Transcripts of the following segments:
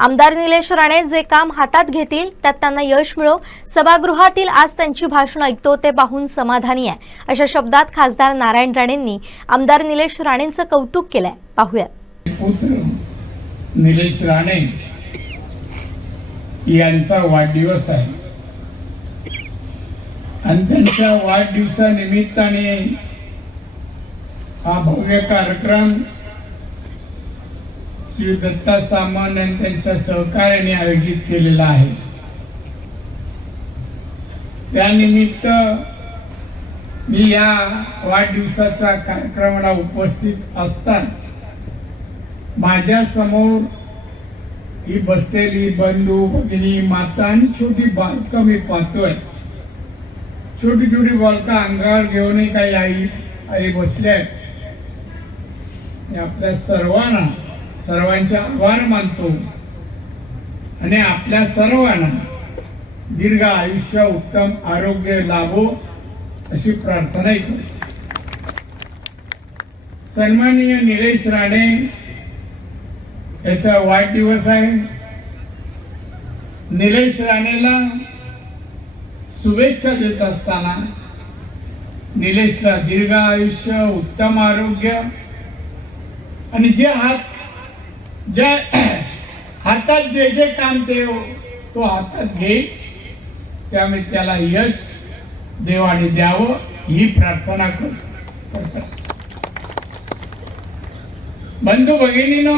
आमदार निलेश राणे जे काम हातात घेतील त्यात त्यांना यश मिळो. सभागृहातील आज त्यांची भाषण ऐकतो ते पाहून समाधानी आहे, अशा शब्दात खासदार नारायण राणेंनी आमदार निलेश राणेंचं कौतुक केलंय. पाहूया. पुत्र निलेश राणे यांचा वाढदिवस आहे आणि त्यांच्या वाढदिवसानिमित्ताने हा भव्य कार्यक्रम श्री दत्ता सामंत आणि त्यांच्या सहकार्याने आयोजित केलेला आहे. त्यानिमित्त मी या वाढदिवसाच्या कार्यक्रमाला उपस्थित असताना माझ्या समोर ही बसलेली बंधू भगिनी माता आणि छोटी बालकं मी पाहतोय. छोटी छोटी बालकं अंगावर घेऊनही काही आई बसल्या आहेत. आपल्या सर्वांचे आभार मानतो आणि आपल्या सर्वांना दीर्घ आयुष्य उत्तम आरोग्य लाभो अशी प्रार्थनाही करतो. सन्माननीय निलेश राणे याचा वाढदिवस आहे. निलेश राणेला शुभेच्छा देत असताना निलेशला दीर्घ आयुष्य उत्तम आरोग्य आणि ज्या हातात जे काम तो हातात घेईल त्यामुळे त्याला यश देवाने द्यावं ही प्रार्थना करतो. बंधू भगिनीनो,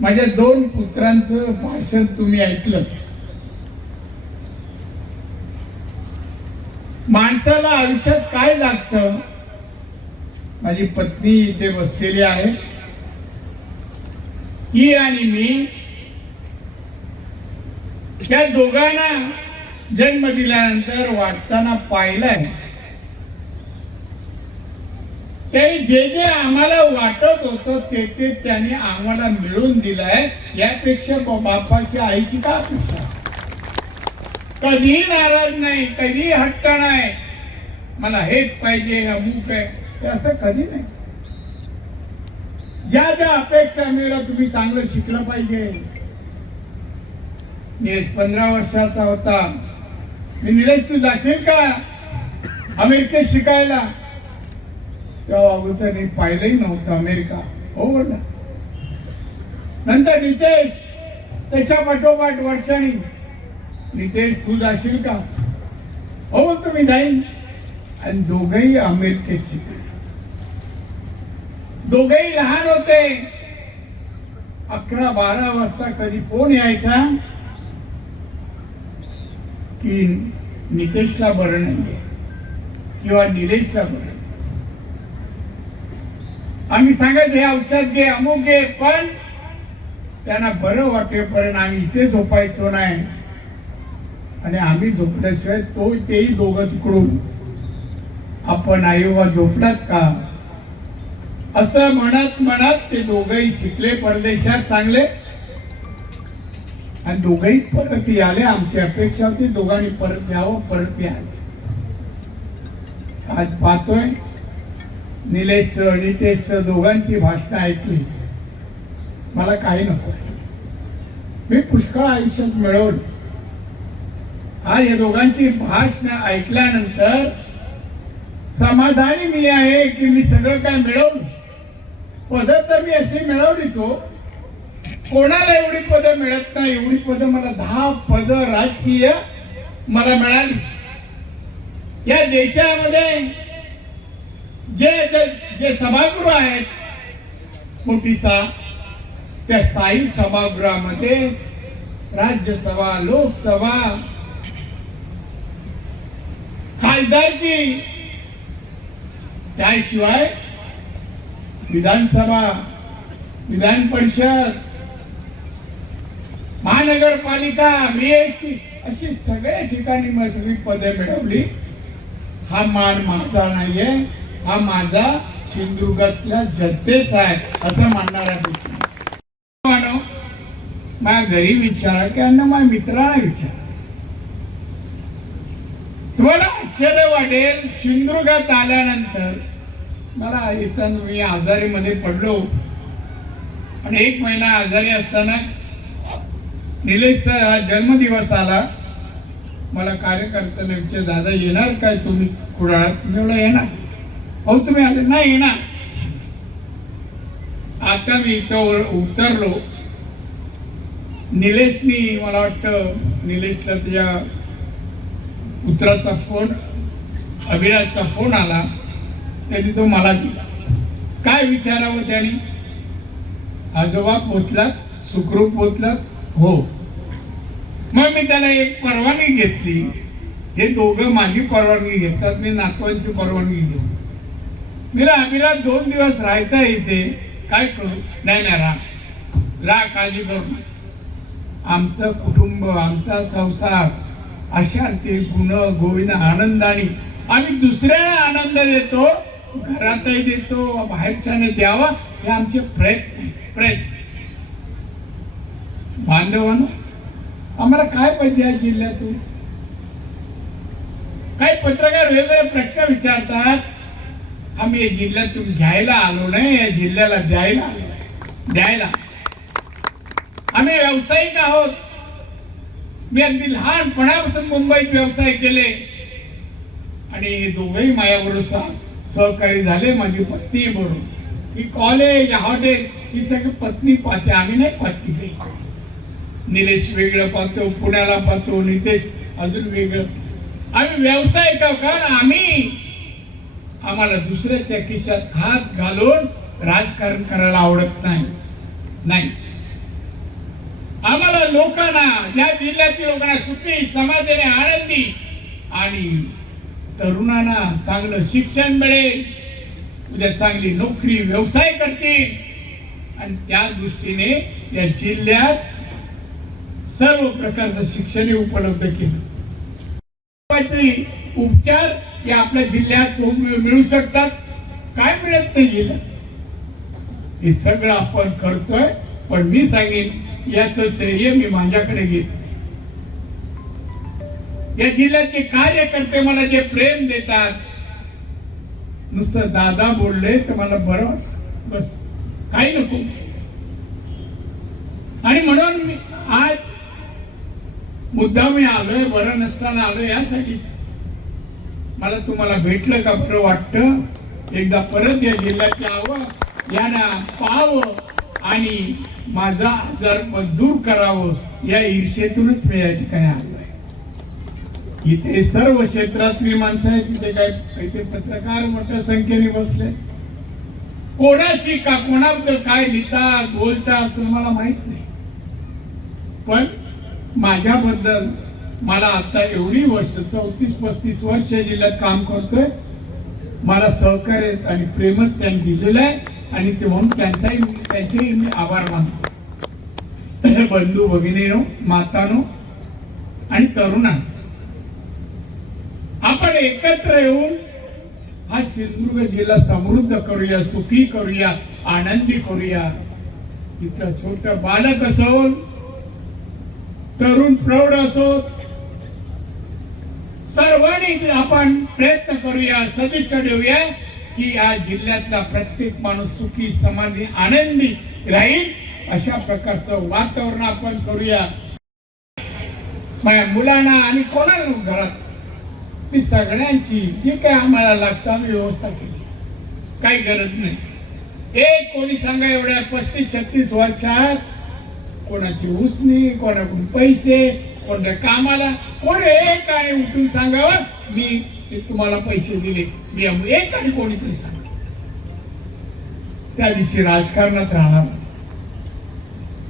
माझ्या 2 पुत्रांचं भाषण तुम्ही ऐकलं. माणसाला आयुष्यात काय लागतं? माझी पत्नी इथे बसलेली आहे. ती आणि मी त्या दोघांना जन्म दिल्यानंतर वाढताना पाहिलंय. त्याने जे आम्हाला वाटत होतं ते त्याने आम्हाला मिळवून दिलंय. यापेक्षा बापाची आईची का अपेक्षा? कधी नाराज नाही, कधी हट्ट नाही, मला हेच पाहिजे अमुक आहे असं कधी नाही. ज्या अपेक्षा मिळाल्या तुम्ही चांगलं शिकलं पाहिजे. निलेश 15 वर्षाचा होता. मी निलेश तू जाशील का अमेरिकेत शिकायला? तेव्हा अगोदर मी पाहिलंही नव्हतं अमेरिका. हो बोलला. नंतर नितेश त्याच्या पाठोपाठ वर्षांनी नितेश तू जाशील का? हो बोलतो मी जाईन. आणि दोघंही अमेरिकेत शिकले. दोघेही लहान होते. 11-12 वाजता कधी फोन यायचा की नितेशला बरं नाहीये किंवा निलेशला बरं. आम्ही सांगत हे औषध घे अमुक घे, पण त्यांना बरं वाटेपर्यंत आम्ही इथे झोपायचो नाही. आणि आम्ही झोपल्याशिवाय तेही दोघं तिकडून आपण आई बाबा झोपलात का असं म्हणत ते दोघंही शिकले परदेशात चांगले आणि दोघंही परत आले. आमची अपेक्षा होती दोघांनी परत यावं, परत आले. आज पाहतोय निलेश नितेश दोघांची भाषणं ऐकली. मला काही नको. मी पुष्कळ आयुष्यात मिळवलं. आज या दोघांची भाषणं ऐकल्यानंतर समाधानी मी आहे की मी सगळं काय मिळवलं. पद तर मी अशी मिळवलीच हो. कोणाला एवढी पद मिळत नाही. एवढी पद मला 10 पद राजकीय मला मिळाली. या देशामध्ये जे सभागृह आहेत मोठीसा, त्या 6 सभागृहामध्ये राज्यसभा, लोकसभा, खासदारकी, त्याशिवाय विधानसभा, विधान परिषद, महानगरपालिका, बीएसटी अशी सगळ्या ठिकाणी मी सगळी पदे मिळवली. हा मान माझा नाहीये, हा माझा सिंधुदुर्गातल्या जनतेचा आहे असं मानणारा माझ्या घरी विचारा की अन्न माझ्या मित्राला विचारा. तुम्हाला आश्चर्य वाटेल. सिंधुदुर्गात आल्यानंतर मला इथं मी आजारी मध्ये पडलो आणि 1 महिना आजारी असताना निलेशचा जन्मदिवस आला. मला कार्यकर्त्यांना विचार, दादा येणार काय तुम्ही कुडाळात? मी बोला येणार. हो तुम्ही आले? नाही येणार. आता मी इथं उतरलो. निलेशनी, मला वाटतं निलेशला तुझ्या पुत्राचा फोन, अभिराजचा फोन आला. त्यांनी तो मला दिला. काय विचारावं त्यांनी? आजोबा पोचलात? सुखरूप पोचलात? हो. मग मी त्याला एक परवानगी घेतली. हे दोघं माझी परवानगी घेतात, मी नातवांची परवानगी घेतो. मला अभिराज 2 दिवस राहायचा इथे, काय करू? नाही राहा, काळजी करू. आमचं कुटुंब, आमचा संसार अशांती गुण गोविंद आनंदाने आम्ही दुसऱ्याला आनंद देतो, घरातही देतो, बाहेरच्याने द्यावा, हे आमचे प्रयत्न. बांधवांनो, आम्हाला काय पाहिजे या जिल्ह्यातून? काही पत्रकार वेगवेगळे प्रश्न विचारतात. आम्ही या जिल्ह्यातून घ्यायला आलो नाही, या जिल्ह्याला द्यायला आलो. द्यायला आम्ही व्यावसायिक आहोत. मी अगदी लहानपणापासून मुंबईत व्यवसाय केले आणि हे दोघेही माझ्याबरोबर सहकारी झाले. माझी पत्नी बरोबर, ही कॉलेज हॉटेल ही सगळी पत्नी पाहते, आम्ही नाही पाहती काही. निलेश वेगळं पाहतो, पुण्याला पाहतो, नितेश अजून वेगळं. आम्ही व्यावसायिक आहोत, कारण आम्हाला दुसऱ्याच्या खिशात हात घालून राजकारण करायला आवडत नाही. आम्हाला लोकांना, या जिल्ह्यातील लोकांना सुखी, समाधानी, आनंदी आणि तरुणांना चांगलं शिक्षण मिळेल, उद्या चांगली नोकरी व्यवसाय करतील आणि त्या दृष्टीने या जिल्ह्यात सर्व प्रकारचं शिक्षण उपलब्ध केलं. उपचार या आपल्या जिल्ह्यात मिळू शकतात. काय मिळत नाही गेलं, हे सगळं आपण करतोय. पण मी सांगेन, याच श्रेय मी माझ्याकडे घेत. या जिल्ह्याचे कार्यकर्ते मला जे प्रेम देतात, नुसतं दादा बोलले तर मला बरं, बस काही नको. आणि म्हणून मी आज मुद्दाम आलोय, बरं नसताना आलोय यासाठी. मला तुम्हाला भेटलं का बरं वाटतं. एकदा परत या जिल्ह्यात यावं, यांना पाहावं आणि माझा आजार दूर करावं, या ईर्षेतूनच मी या ठिकाणी आलोय. इथे सर्व क्षेत्रातली माणसं आहेत. तिथे काय इथे पत्रकार मोठ्या संख्येने बसले. कोणाशी का कोणाबद्दल काय लिहितात बोलतात तुम्हाला माहित नाही. पण माझ्याबद्दल मला आता एवढी वर्ष 34-35 वर्ष जिल्ह्यात काम करतोय. मला सहकार्य आणि प्रेमच त्यांनी दिलेलं आहे आणि ते म्हणून त्यांचेही मी आभार मानतो. बंधू भगिनीनो, मातानो आणि तरुणांनो, आपण एकत्र येऊन हा सिंधुदुर्ग जिल्हा समृद्ध करूया, सुखी करूया, आनंदी करूया. इथं छोट बालक असो, तरुण प्रौढ असो, सर्वांनी आपण प्रयत्न करूया, सदिच्छा देऊया की या जिल्ह्यातला प्रत्येक माणूस सुखी, समाधानी, आनंदी राहील. अशा प्रकारचं वातावरण आपण करूया. माझ्या मुलांना आणि कोणाला घरात मी सगळ्यांची जे काय आम्हाला लागतं आम्ही व्यवस्था केली. काही गरज नाही. एक कोणी सांगा एवढ्या 35-36 वर्षात कोणाची उसनी, कोणाकडून पैसे, कोणत्या कामाला कोण एक आणि उठून सांगावं मी तुम्हाला पैसे दिले, मी एक आणि कोणीतरी सांग, त्या दिवशी राजकारणात राहणार.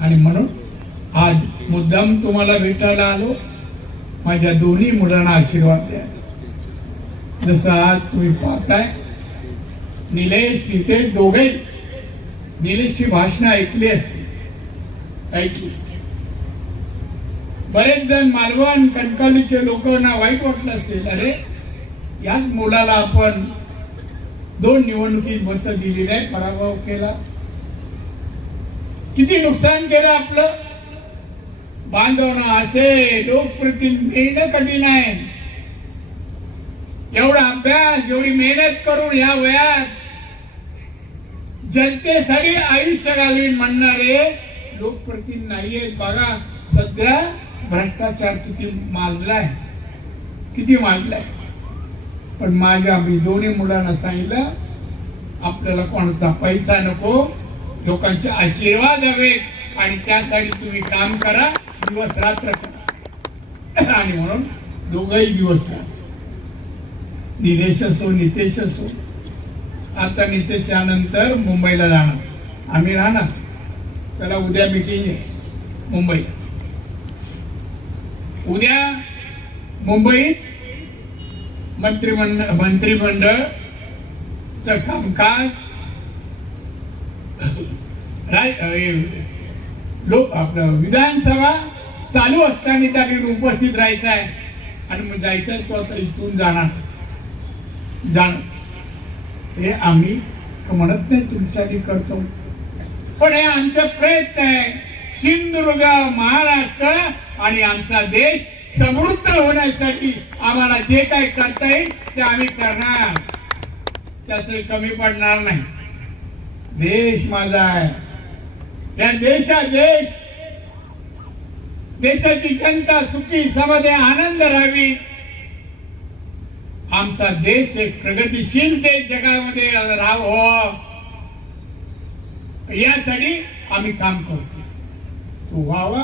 आणि म्हणून आज मुद्दाम तुम्हाला भेटायला आलो. माझ्या दोन्ही मुलांना आशीर्वाद द्या. जसं आज तुम्ही पाहताय निलेश तिथे दोघे निलेशची भाषणं ऐकली असती, ऐकली. बरेच जण मालवण कणकवलीचे लोकांना वाईट वाटलं असेल, अरे याच मुलाला आपण 2 निवडणुकीत मत दिली नाही, पराभव केला, किती नुकसान केलं आपलं. बांधवणं असे लोकप्रतिनिधी मिळणं कठीण आहे. एवढा अभ्यास, एवढी मेहनत करून या वयात जनतेसाठी आयुष्य घालवीन म्हणणारे लोकप्रतिनिधी नाही आहेत. बघा सध्या भ्रष्टाचार किती माजलाय, किती माजलाय. पण माझ्या मी दोन्ही मुलांना सांगितलं, आपल्याला कोणाचा पैसा नको, लोकांचे आशीर्वाद हवेत आणि त्यासाठी तुम्ही काम करा, दिवस रात्र करा. आणि म्हणून दोघही दिवस रात्र, निलेश असो नितेश असो. आता नितेश यानंतर मुंबईला जाणार, आम्ही राहणार. त्याला उद्या मीटिंग आहे मुंबईला. उद्या मुंबईत मंत्रिमंडळचं कामकाज आपलं विधानसभा चालू असताना त्यांनी उपस्थित राहायचं आहे आणि मग जायचं आहे. तो आता इथून जाणार. हे आम्ही म्हणत नाही तुमच्यासाठी करतो, पण हे आमचा प्रयत्न आहे. सिंधुदुर्ग, महाराष्ट्र आणि आमचा देश समृद्ध होण्यासाठी आम्हाला जे काही करता येईल ते आम्ही करणार, त्याचे कमी पडणार नाही. देश माझा आहे. या देशाची जनता सुखी समदे आनंद राहावी. आमचा देश एक प्रगतिशील देश जगामध्ये राहावं, यासाठी आम्ही काम करतो. तो व्हावा,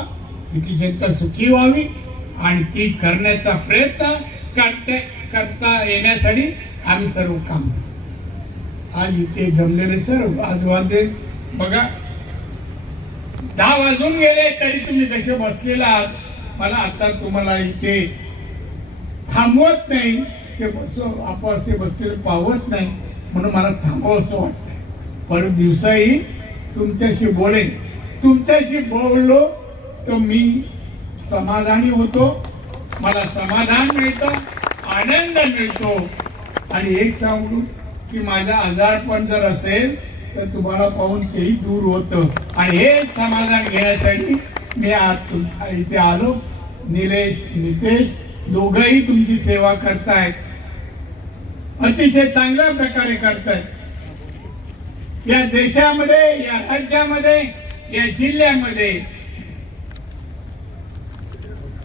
इथली जनता सुखी व्हावी आणि ती करण्याचा प्रयत्न करता येण्यासाठी आम्ही सर्व काम करतो. आज इथे जमलेले सर्व आज वाजले बघा 10 वाजून गेले तरी तुम्ही कसे बसलेले आहात. मला आता तुम्हाला इथे थांबवत नाही, ते आपण ते बसलेले पावत नाही म्हणून मला थांबवं असं वाटतं. परत दिवसाही तुमच्याशी बोलेन. तुमच्याशी बोललो तर मी समाधानी होतो, मला समाधान मिळतं, आनंद मिळतो. आणि एक सांगू की माझा आजारपण जर असेल तर तुम्हाला पाहून तेही दूर होतं. आणि हे समाधान घेण्यासाठी मी आज इथे आलो. निलेश नितेश दोघंही तुमची सेवा करतायत, अतिशय चांगल्या प्रकारे करतायत. या देशामध्ये, या राज्यामध्ये, या जिल्ह्यामध्ये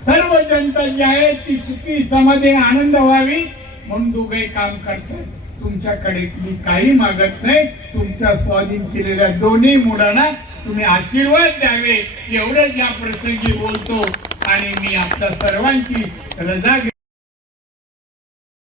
सर्व जनता जी आहे ती सुखी समाधानी आनंद व्हावी म्हणून दोघे काम करतात. तुमच्याकडे मी काही मागत नाही. तुमच्या स्वाधीन केलेल्या दोन्ही मुलांना तुम्ही आशीर्वाद द्यावे एवढंच या प्रसंगी बोलतो आणि मी आपल्या सर्वांची रजा घेतो.